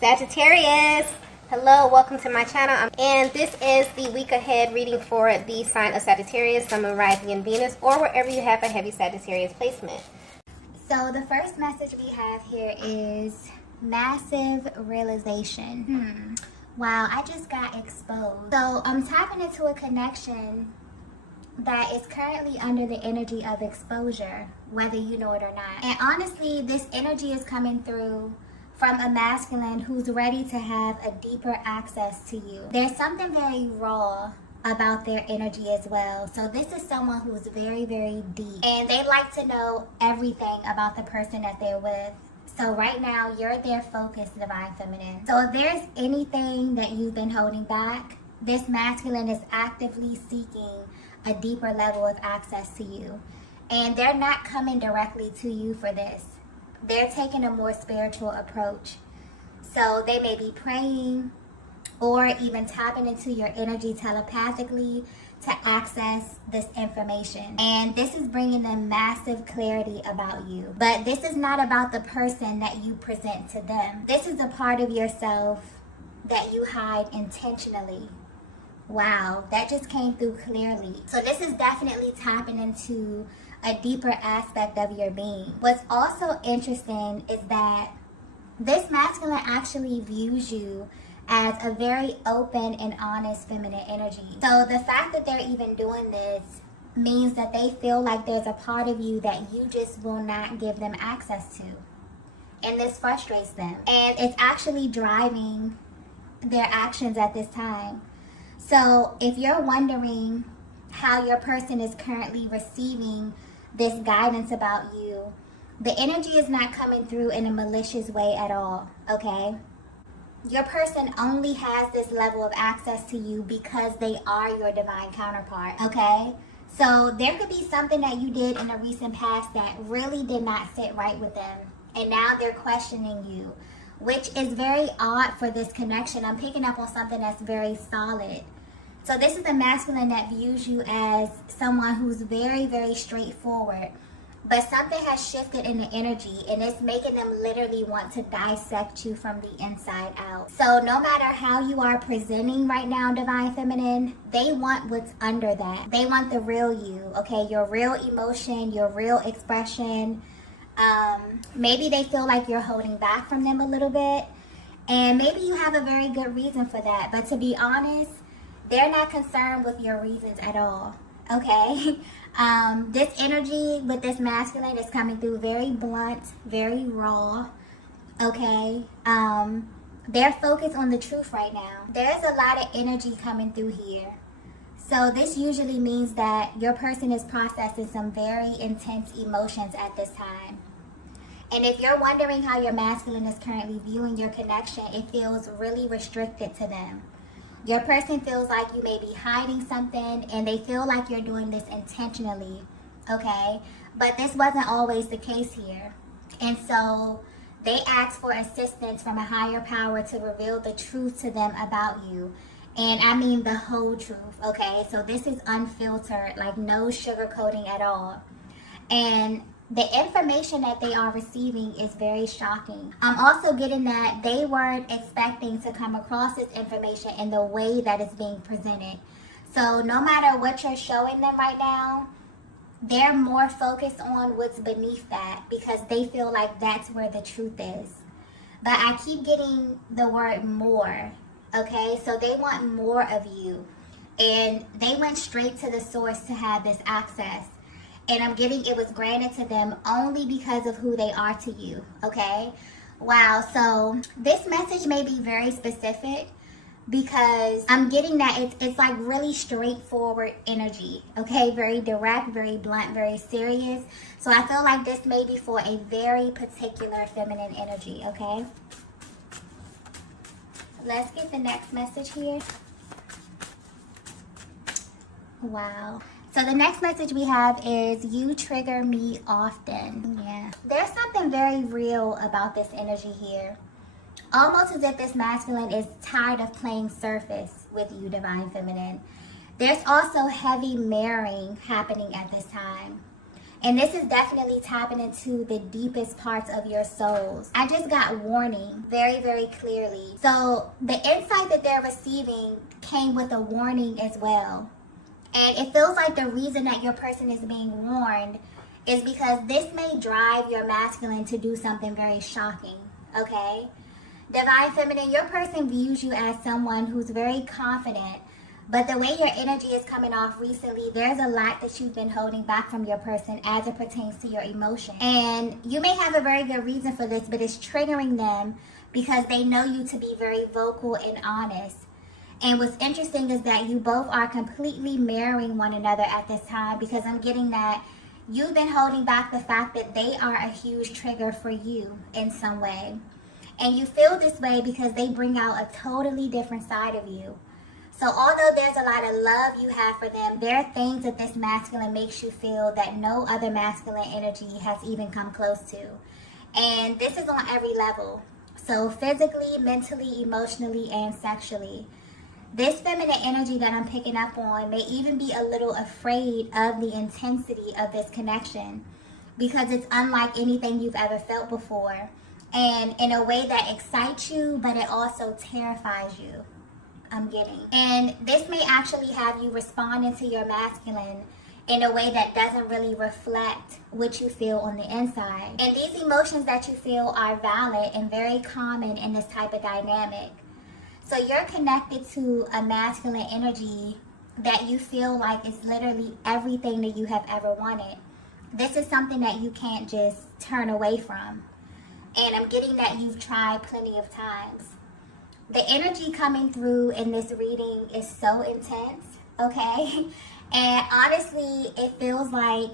Sagittarius, hello, welcome to my channel, and this is the week ahead reading for the sign of Sagittarius, Sun, Moon, Rising, and Venus, or wherever you have a heavy Sagittarius placement. So the first message we have here is massive realization. Wow, I just got exposed. So I'm tapping into a connection that is currently under the energy of exposure, whether you know it or not. And honestly, this energy is coming through from a masculine who's ready to have a deeper access to you. There's something very raw about their energy as well. So this is someone who's very, very deep, and they like to know everything about the person that they're with. So right now, you're their focus, Divine Feminine. So if there's anything that you've been holding back, this masculine is actively seeking a deeper level of access to you. And they're not coming directly to you for this. They're taking a more spiritual approach. So they may be praying or even tapping into your energy telepathically to access this information. And this is bringing them massive clarity about you. But this is not about the person that you present to them. This is a part of yourself that you hide intentionally. Wow, that just came through clearly. So this is definitely tapping into a deeper aspect of your being. What's also interesting is that this masculine actually views you as a very open and honest feminine energy. So the fact that they're even doing this means that they feel like there's a part of you that you just will not give them access to. And this frustrates them. And it's actually driving their actions at this time. So if you're wondering how your person is currently receiving this guidance about you, the energy is not coming through in a malicious way at all, okay? Your person only has this level of access to you because they are your divine counterpart, okay? So there could be something that you did in a recent past that really did not sit right with them, and now they're questioning you, which is very odd for this connection. I'm picking up on something that's very solid. So this is a masculine that views you as someone who's very, very straightforward. But something has shifted in the energy, and it's making them literally want to dissect you from the inside out. So no matter how you are presenting right now, Divine Feminine, they want what's under that. They want the real you, okay? Your real emotion, your real expression. Maybe they feel like you're holding back from them a little bit. And maybe you have a very good reason for that. But to be honest, they're not concerned with your reasons at all, okay? This energy with this masculine is coming through very blunt, very raw, okay? They're focused on the truth right now. There's a lot of energy coming through here. So this usually means that your person is processing some very intense emotions at this time. And if you're wondering how your masculine is currently viewing your connection, it feels really restricted to them. Your person feels like you may be hiding something, and they feel like you're doing this intentionally, okay? But this wasn't always the case here. And so they ask for assistance from a higher power to reveal the truth to them about you. And I mean the whole truth, okay? So this is unfiltered, like no sugarcoating at all. And the information that they are receiving is very shocking. I'm also getting that they weren't expecting to come across this information in the way that it's being presented. So no matter what you're showing them right now, they're more focused on what's beneath that because they feel like that's where the truth is. But I keep getting the word more, okay? So they want more of you. And they went straight to the source to have this access. And I'm getting it was granted to them only because of who they are to you, okay? Wow, so this message may be very specific because I'm getting that it's like really straightforward energy, okay? Very direct, very blunt, very serious. So I feel like this may be for a very particular feminine energy, okay? Let's get the next message here. Wow. So the next message we have is you trigger me often. Yeah. There's something very real about this energy here. Almost as if this masculine is tired of playing surface with you, Divine Feminine. There's also heavy mirroring happening at this time. And this is definitely tapping into the deepest parts of your souls. I just got warning very, very clearly. So the insight that they're receiving came with a warning as well. And it feels like the reason that your person is being warned is because this may drive your masculine to do something very shocking, okay? Divine Feminine, your person views you as someone who's very confident, but the way your energy is coming off recently, there's a lot that you've been holding back from your person as it pertains to your emotion. And you may have a very good reason for this, but it's triggering them because they know you to be very vocal and honest. And what's interesting is that you both are completely mirroring one another at this time, because I'm getting that you've been holding back the fact that they are a huge trigger for you in some way. And you feel this way because they bring out a totally different side of you. So although there's a lot of love you have for them, there are things that this masculine makes you feel that no other masculine energy has even come close to. And this is on every level. So physically, mentally, emotionally, and sexually. This feminine energy that I'm picking up on may even be a little afraid of the intensity of this connection, because it's unlike anything you've ever felt before. And in a way that excites you, but it also terrifies you. I'm getting. And this may actually have you responding to your masculine in a way that doesn't really reflect what you feel on the inside. And these emotions that you feel are valid and very common in this type of dynamic. So you're connected to a masculine energy that you feel like is literally everything that you have ever wanted. This is something that you can't just turn away from. And I'm getting that you've tried plenty of times. The energy coming through in this reading is so intense, okay? And honestly, it feels like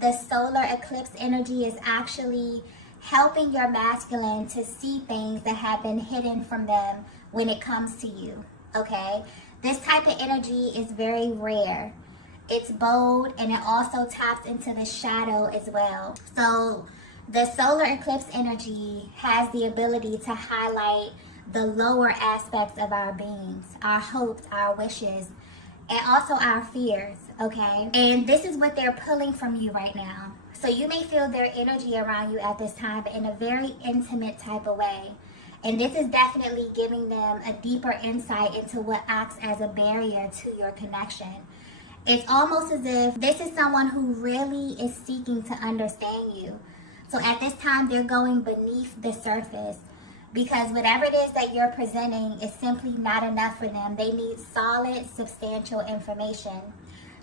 the solar eclipse energy is actually helping your masculine to see things that have been hidden from them when it comes to you, okay? This type of energy is very rare. It's bold, and it also taps into the shadow as well. So the solar eclipse energy has the ability to highlight the lower aspects of our beings, our hopes, our wishes, and also our fears, okay? And this is what they're pulling from you right now. So you may feel their energy around you at this time, but in a very intimate type of way. And this is definitely giving them a deeper insight into what acts as a barrier to your connection. It's almost as if this is someone who really is seeking to understand you. So at this time, they're going beneath the surface, because whatever it is that you're presenting is simply not enough for them. They need solid, substantial information.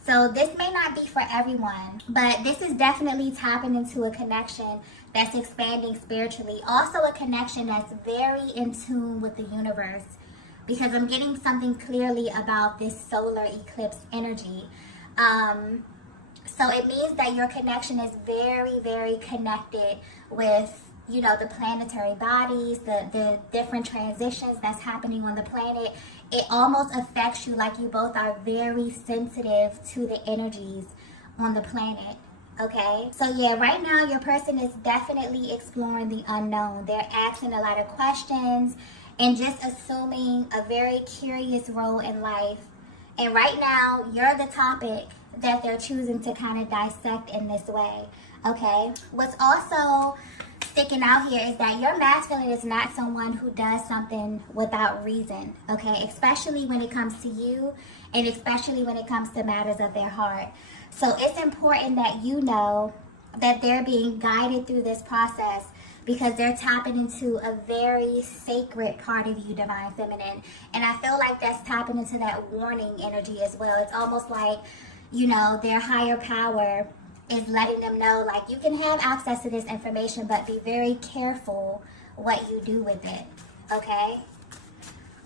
So this may not be for everyone, but this is definitely tapping into a connection that's expanding spiritually. Also a connection that's very in tune with the universe, because I'm getting something clearly about this solar eclipse energy. So it means that your connection is very, very connected with, you know, the planetary bodies, the different transitions that's happening on the planet. It almost affects you like you both are very sensitive to the energies on the planet, okay? So yeah, right now your person is definitely exploring the unknown. They're asking a lot of questions and just assuming a very curious role in life. And right now, you're the topic that they're choosing to kind of dissect in this way, okay? What's also sticking out here is that your masculine is not someone who does something without reason, okay? Especially when it comes to you, and especially when it comes to matters of their heart. So it's important that you know that they're being guided through this process, because they're tapping into a very sacred part of you, Divine Feminine. And I feel like that's tapping into that warning energy as well. It's almost like, you know, their higher power is letting them know, like, you can have access to this information, but be very careful what you do with it, okay?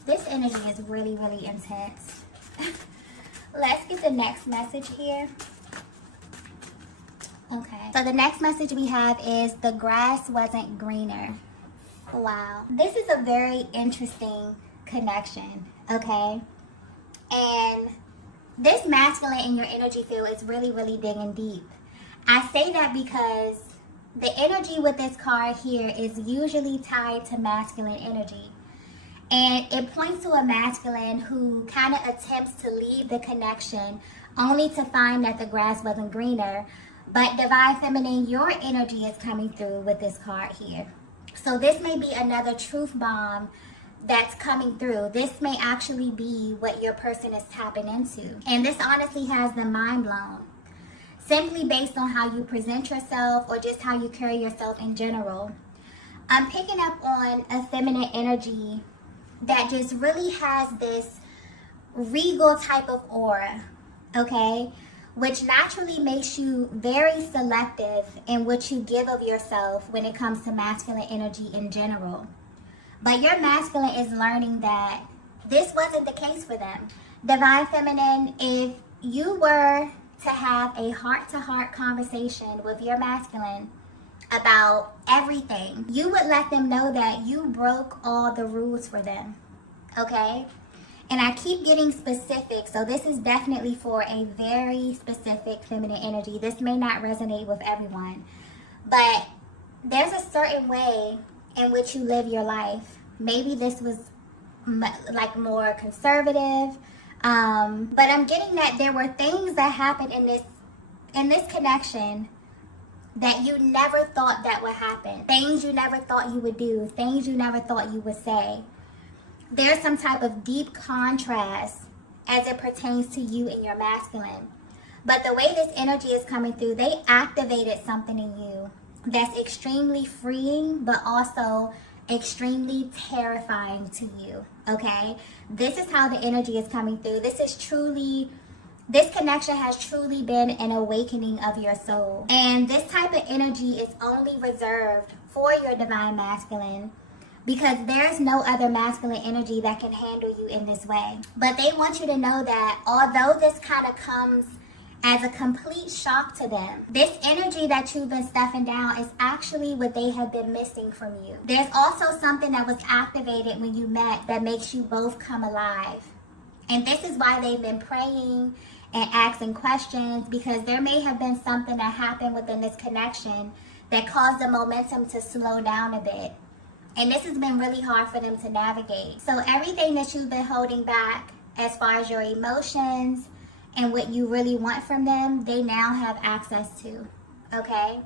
This energy is really, really intense. Let's get the next message here. Okay, so the next message we have is the grass wasn't greener. Wow. This is a very interesting connection, okay? And this masculine in your energy field is really, really digging deep. I say that because the energy with this card here is usually tied to masculine energy. And it points to a masculine who kind of attempts to leave the connection only to find that the grass wasn't greener. But Divine Feminine, your energy is coming through with this card here. So this may be another truth bomb that's coming through. This may actually be what your person is tapping into. And this honestly has them mind blown. Simply based on how you present yourself or just how you carry yourself in general. I'm picking up on a feminine energy that just really has this regal type of aura, okay? Which naturally makes you very selective in what you give of yourself when it comes to masculine energy in general. But your masculine is learning that this wasn't the case for them. Divine Feminine, if you were to have a heart-to-heart conversation with your masculine about everything, you would let them know that you broke all the rules for them, okay? And I keep getting specific, so this is definitely for a very specific feminine energy. This may not resonate with everyone, but there's a certain way in which you live your life. Maybe this was like more conservative, but I'm getting that there were things that happened in this connection that you never thought that would happen. Things you never thought you would do. Things you never thought you would say. There's some type of deep contrast as it pertains to you and your masculine. But the way this energy is coming through, they activated something in you that's extremely freeing, but also extremely terrifying to you, okay? This is how the energy is coming through. This connection has truly been an awakening of your soul. And this type of energy is only reserved for your divine masculine because there's no other masculine energy that can handle you in this way. But they want you to know that although this kind of comes as a complete shock to them, this energy that you've been stuffing down is actually what they have been missing from you. There's also something that was activated when you met that makes you both come alive. And this is why they've been praying and asking questions, because there may have been something that happened within this connection that caused the momentum to slow down a bit. And this has been really hard for them to navigate. So everything that you've been holding back as far as your emotions and what you really want from them, they now have access to, okay?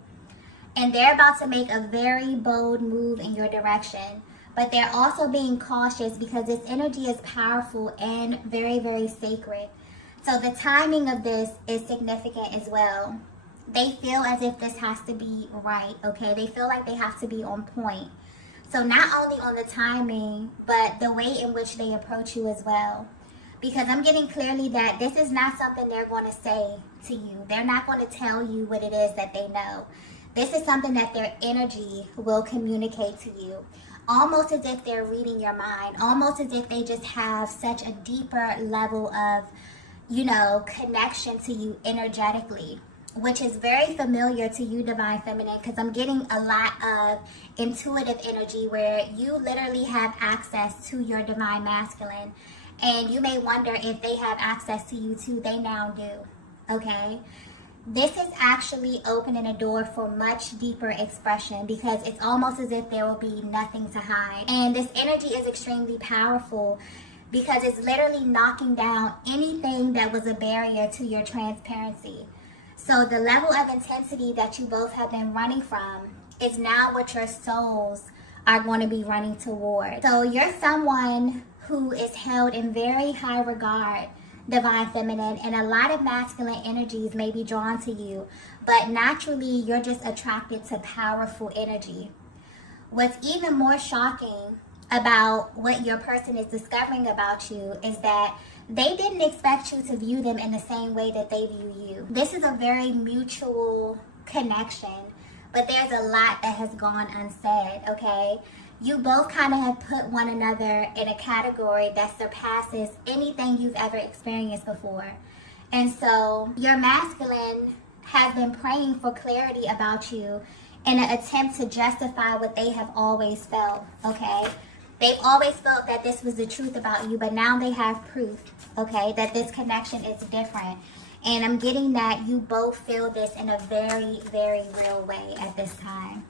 And they're about to make a very bold move in your direction. But they're also being cautious because this energy is powerful and very, very sacred. So the timing of this is significant as well. They feel as if this has to be right, okay? They feel like they have to be on point. So not only on the timing, but the way in which they approach you as well. Because I'm getting clearly that this is not something they're going to say to you. They're not going to tell you what it is that they know. This is something that their energy will communicate to you. Almost as if they're reading your mind. Almost as if they just have such a deeper level of, connection to you energetically, which is very familiar to you, Divine Feminine, because I'm getting a lot of intuitive energy where you literally have access to your Divine Masculine, and you may wonder if they have access to you too. They now do, okay? This is actually opening a door for much deeper expression because it's almost as if there will be nothing to hide. And this energy is extremely powerful because it's literally knocking down anything that was a barrier to your transparency. So the level of intensity that you both have been running from is now what your souls are going to be running toward. So you're someone who is held in very high regard, Divine Feminine, and a lot of masculine energies may be drawn to you, but naturally you're just attracted to powerful energy. What's even more shocking about what your person is discovering about you is that they didn't expect you to view them in the same way that they view you. This is a very mutual connection, but there's a lot that has gone unsaid, okay? You both kind of have put one another in a category that surpasses anything you've ever experienced before. And so your masculine has been praying for clarity about you in an attempt to justify what they have always felt, okay? They've always felt that this was the truth about you, but now they have proof, okay, that this connection is different. And I'm getting that you both feel this in a very, very real way at this time.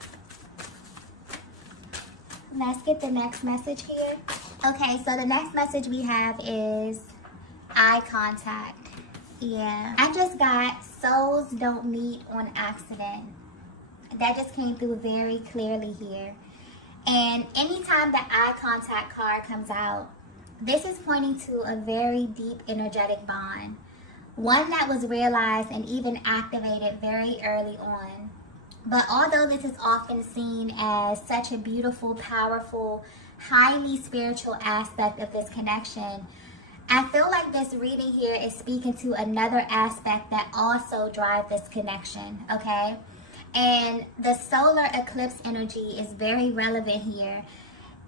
Let's get the next message here. Okay, so the next message we have is eye contact. Yeah, I just got souls don't meet on accident. That just came through very clearly here. And anytime the eye contact card comes out, this is pointing to a very deep energetic bond. One that was realized and even activated very early on. But although this is often seen as such a beautiful, powerful, highly spiritual aspect of this connection, I feel like this reading here is speaking to another aspect that also drives this connection, okay? And the solar eclipse energy is very relevant here.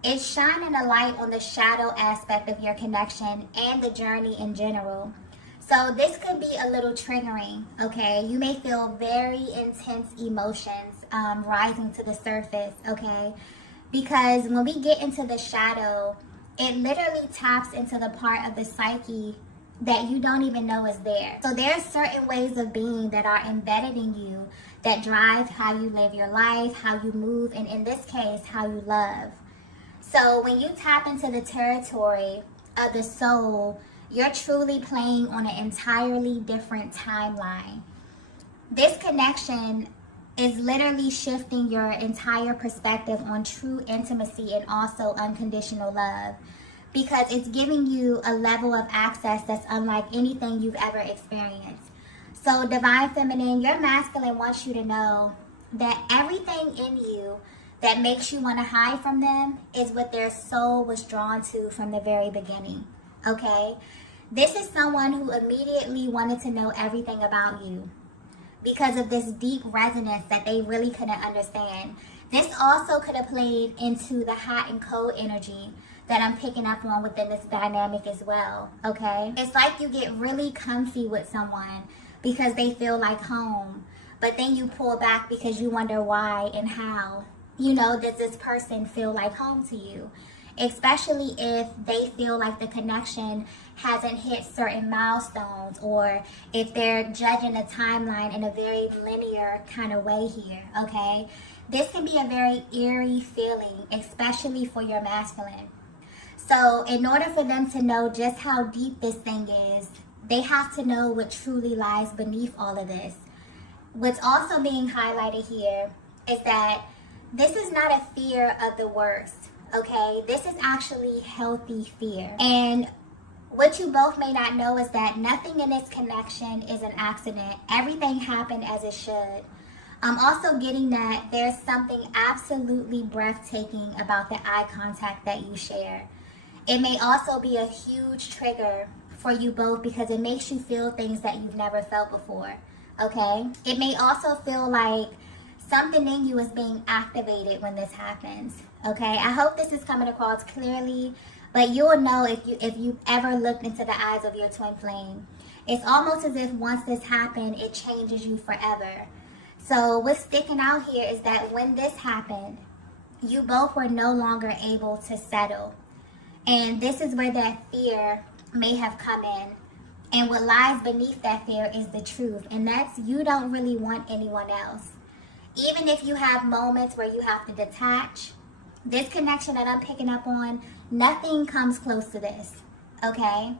It's shining a light on the shadow aspect of your connection and the journey in general. So this could be a little triggering, okay? You may feel very intense emotions rising to the surface, okay? Because when we get into the shadow, it literally taps into the part of the psyche that you don't even know is there. So there are certain ways of being that are embedded in you that drive how you live your life, how you move, and in this case, how you love. So when you tap into the territory of the soul, you're truly playing on an entirely different timeline. This connection is literally shifting your entire perspective on true intimacy and also unconditional love, because it's giving you a level of access that's unlike anything you've ever experienced. So Divine Feminine, your masculine wants you to know that everything in you that makes you want to hide from them is what their soul was drawn to from the very beginning, okay? This is someone who immediately wanted to know everything about you because of this deep resonance that they really couldn't understand. This also could have played into the hot and cold energy that I'm picking up on within this dynamic as well, okay? It's like you get really comfy with someone because they feel like home, but then you pull back because you wonder why and how, does this person feel like home to you? Especially if they feel like the connection hasn't hit certain milestones, or if they're judging the timeline in a very linear kind of way here, okay? This can be a very eerie feeling, especially for your masculine. So in order for them to know just how deep this thing is, they have to know what truly lies beneath all of this. What's also being highlighted here is that this is not a fear of the worst. Okay, this is actually healthy fear. And what you both may not know is that nothing in this connection is an accident. Everything happened as it should. I'm also getting that there's something absolutely breathtaking about the eye contact that you share. It may also be a huge trigger for you both because it makes you feel things that you've never felt before, okay? It may also feel like something in you is being activated when this happens, okay? I hope this is coming across clearly, but you'll know if you've ever looked into the eyes of your twin flame. It's almost as if once this happened, it changes you forever. So what's sticking out here is that when this happened, you both were no longer able to settle. And this is where that fear may have come in. And what lies beneath that fear is the truth. And that's you don't really want anyone else. Even if you have moments where you have to detach, this connection that I'm picking up on, nothing comes close to this, okay?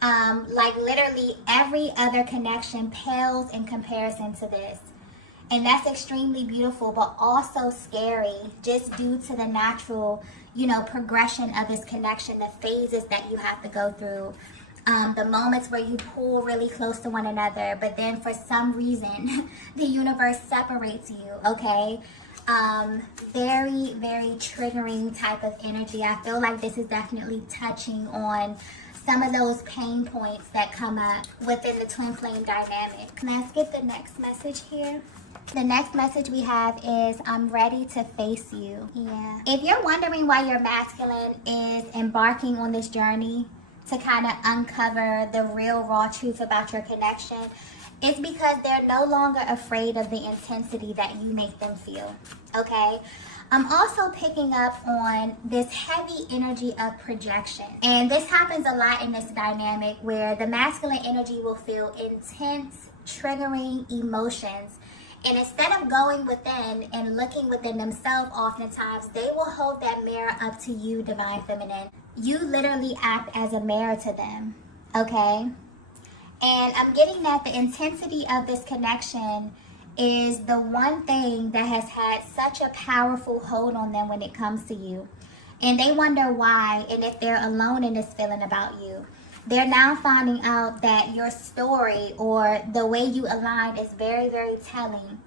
Like literally every other connection pales in comparison to this. And that's extremely beautiful, but also scary, just due to the natural, progression of this connection, the phases that you have to go through. The moments where you pull really close to one another, but then for some reason, the universe separates you, okay? Very, very triggering type of energy. I feel like this is definitely touching on some of those pain points that come up within the twin flame dynamic. Let's get the next message here. The next message we have is, I'm ready to face you. Yeah. If you're wondering why your masculine is embarking on this journey to kind of uncover the real raw truth about your connection, it's because they're no longer afraid of the intensity that you make them feel, okay? I'm also picking up on this heavy energy of projection. And this happens a lot in this dynamic where the masculine energy will feel intense, triggering emotions. And instead of going within and looking within themselves, oftentimes they will hold that mirror up to you, Divine Feminine. You literally act as a mirror to them, okay? And I'm getting that the intensity of this connection is the one thing that has had such a powerful hold on them when it comes to you. And they wonder why and if they're alone in this feeling about you. They're now finding out that your story or the way you align is very, very telling.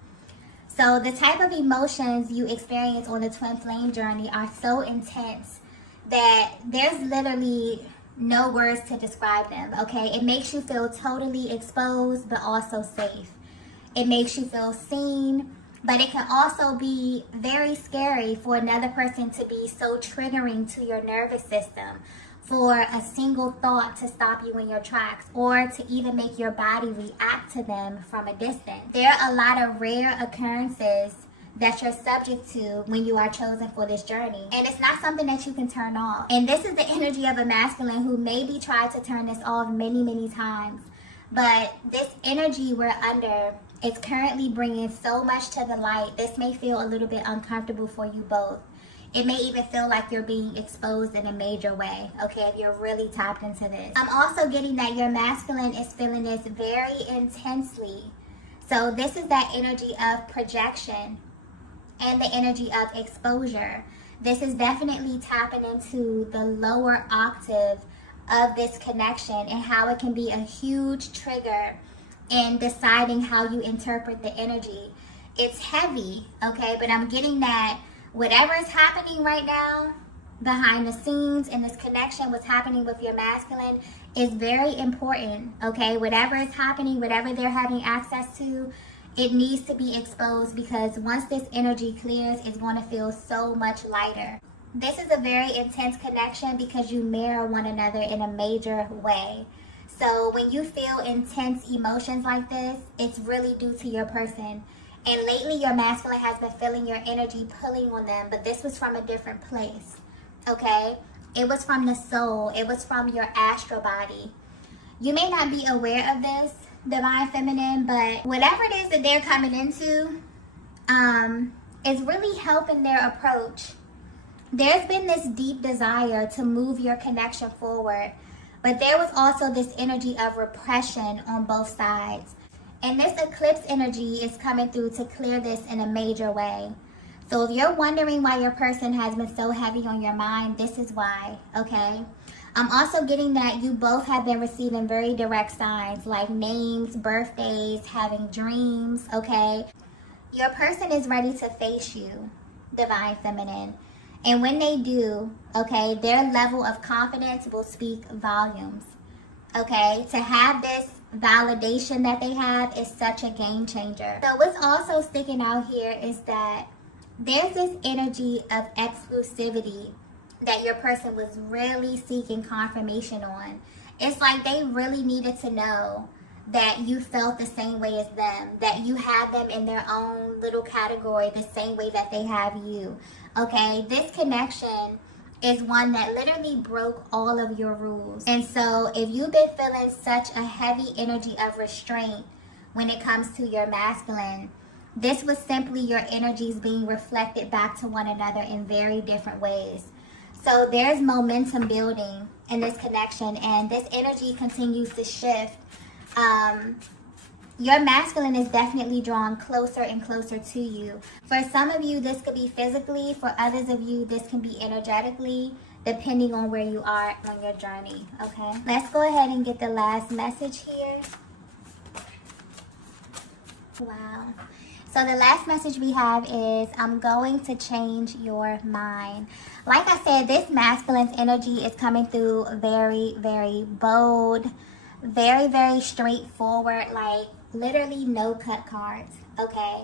So the type of emotions you experience on the twin flame journey are so intense that there's literally no words to describe them, okay? It makes you feel totally exposed but also safe. It makes you feel seen, but it can also be very scary for another person to be so triggering to your nervous system, for a single thought to stop you in your tracks, or to even make your body react to them from a distance. There are a lot of rare occurrences that you're subject to when you are chosen for this journey, and it's not something that you can turn off. And this is the energy of a masculine who maybe tried to turn this off many times, but this energy we're under is currently bringing so much to the light. This may feel a little bit uncomfortable for you both. It may even feel like you're being exposed in a major way, okay, if you're really tapped into this. I'm also getting that your masculine is feeling this very intensely. So this is that energy of projection and the energy of exposure. This is definitely tapping into the lower octave of this connection and how it can be a huge trigger in deciding how you interpret the energy. It's heavy, okay, but I'm getting that whatever is happening right now behind the scenes in this connection, what's happening with your masculine is very important, okay? Whatever is happening, whatever they're having access to, it needs to be exposed, because once this energy clears, it's going to feel so much lighter. This is a very intense connection because you mirror one another in a major way. So when you feel intense emotions like this, it's really due to your person. And lately your masculine has been feeling your energy pulling on them, but this was from a different place, okay? It was from the soul. It was from your astral body. You may not be aware of this, Divine Feminine, but whatever it is that they're coming into is really helping their approach. There's been this deep desire to move your connection forward, but there was also this energy of repression on both sides. And this eclipse energy is coming through to clear this in a major way. So if you're wondering why your person has been so heavy on your mind, this is why, okay? I'm also getting that you both have been receiving very direct signs like names, birthdays, having dreams, okay? Your person is ready to face you, Divine Feminine. And when they do, okay, their level of confidence will speak volumes, okay? To have this validation that they have is such a game changer. So what's also sticking out here is that there's this energy of exclusivity that your person was really seeking confirmation on. It's like they really needed to know that you felt the same way as them, that you had them in their own little category the same way that they have you, okay? This connection is one that literally broke all of your rules. And so if you've been feeling such a heavy energy of restraint when it comes to your masculine, this was simply your energies being reflected back to one another in very different ways. So there's momentum building in this connection, and this energy continues to shift. Your masculine is definitely drawn closer and closer to you. For some of you, this could be physically. For others of you, this can be energetically, depending on where you are on your journey, okay? Let's go ahead and get the last message here. Wow. So the last message we have is, I'm going to change your mind. Like I said, this masculine's energy is coming through very, very bold, very, very straightforward, like literally no cut cards, okay?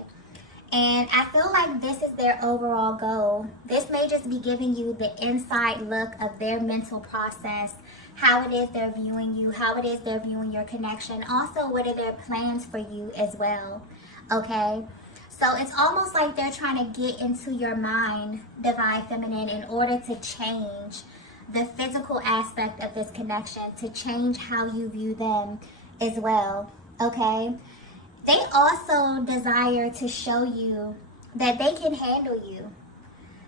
And I feel like this is their overall goal. This may just be giving you the inside look of their mental process, how it is they're viewing you, how it is they're viewing your connection. Also, what are their plans for you as well, okay? So it's almost like they're trying to get into your mind, Divine Feminine, in order to change the physical aspect of this connection, to change how you view them as well, okay? They also desire to show you that they can handle you,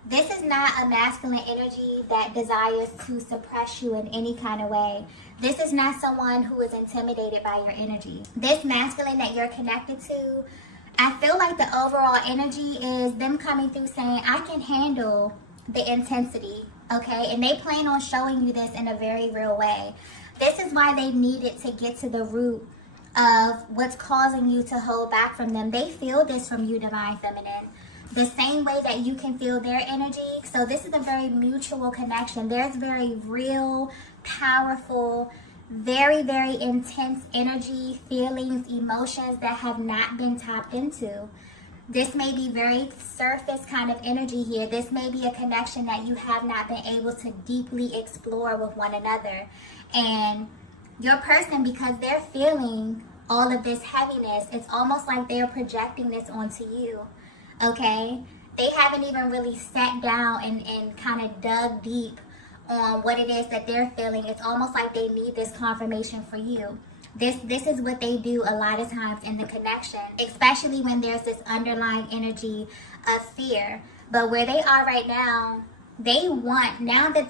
This is not a masculine energy that desires to suppress you in any kind of way. This is not someone who is intimidated by your energy. This masculine that you're connected to, I feel like the overall energy is them coming through saying, I can handle the intensity, okay? And they plan on showing you this in a very real way. This is why they needed to get to the root of what's causing you to hold back from them. They feel this from you, Divine Feminine, the same way that you can feel their energy. So this is a very mutual connection. There's very real, powerful, very, very intense energy, feelings, emotions that have not been tapped into. This may be very surface kind of energy here. This may be a connection that you have not been able to deeply explore with one another. And your person, because they're feeling all of this heaviness, it's almost like they're projecting this onto you. Okay, they haven't even really sat down and kind of dug deep on what it is that they're feeling. It's almost like they need this confirmation for you. This is what they do a lot of times in the connection, especially when there's this underlying energy of fear. But where they are right now, they want, now that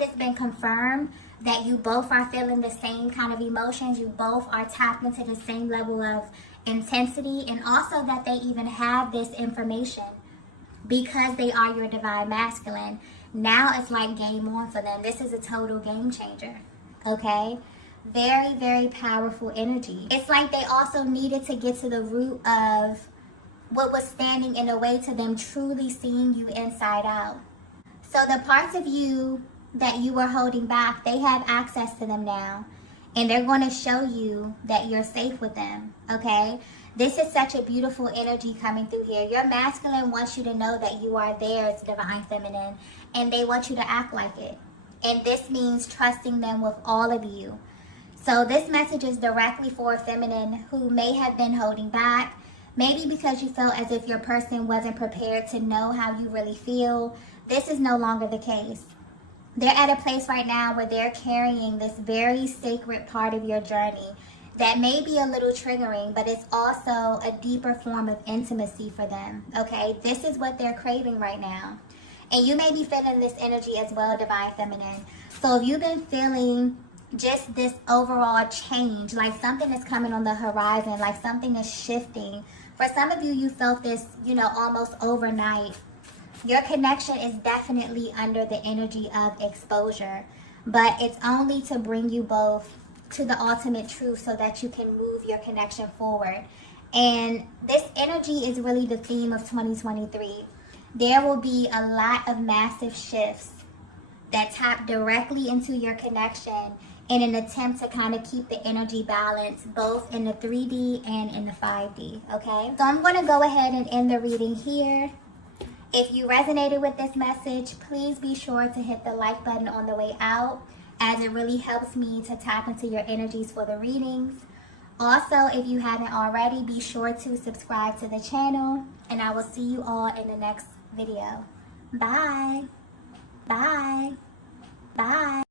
it's been confirmed that you both are feeling the same kind of emotions, you both are tapped into the same level of intensity, and also that they even have this information because they are your divine masculine. Now it's like game on for them. This is a total game changer, okay? Very, very powerful energy. It's like they also needed to get to the root of what was standing in the way to them truly seeing you inside out. So the parts of you that you were holding back, they have access to them now. And they're going to show you that you're safe with them, okay? This is such a beautiful energy coming through here. Your masculine wants you to know that you are theirs, Divine Feminine, and they want you to act like it. And this means trusting them with all of you. So this message is directly for a feminine who may have been holding back, maybe because you felt as if your person wasn't prepared to know how you really feel. This is no longer the case. They're at a place right now where they're carrying this very sacred part of your journey that may be a little triggering, but it's also a deeper form of intimacy for them, okay? This is what they're craving right now. And you may be feeling this energy as well, Divine Feminine. So if you've been feeling just this overall change, like something is coming on the horizon, like something is shifting. For some of you, you felt this, almost overnight. Your connection is definitely under the energy of exposure, but it's only to bring you both to the ultimate truth so that you can move your connection forward. And this energy is really the theme of 2023. There will be a lot of massive shifts that tap directly into your connection in an attempt to kind of keep the energy balance both in the 3D and in the 5D, okay? So I'm going to go ahead and end the reading here. If you resonated with this message, please be sure to hit the like button on the way out, as it really helps me to tap into your energies for the readings. Also, if you haven't already, be sure to subscribe to the channel, and I will see you all in the next video. Bye. Bye. Bye.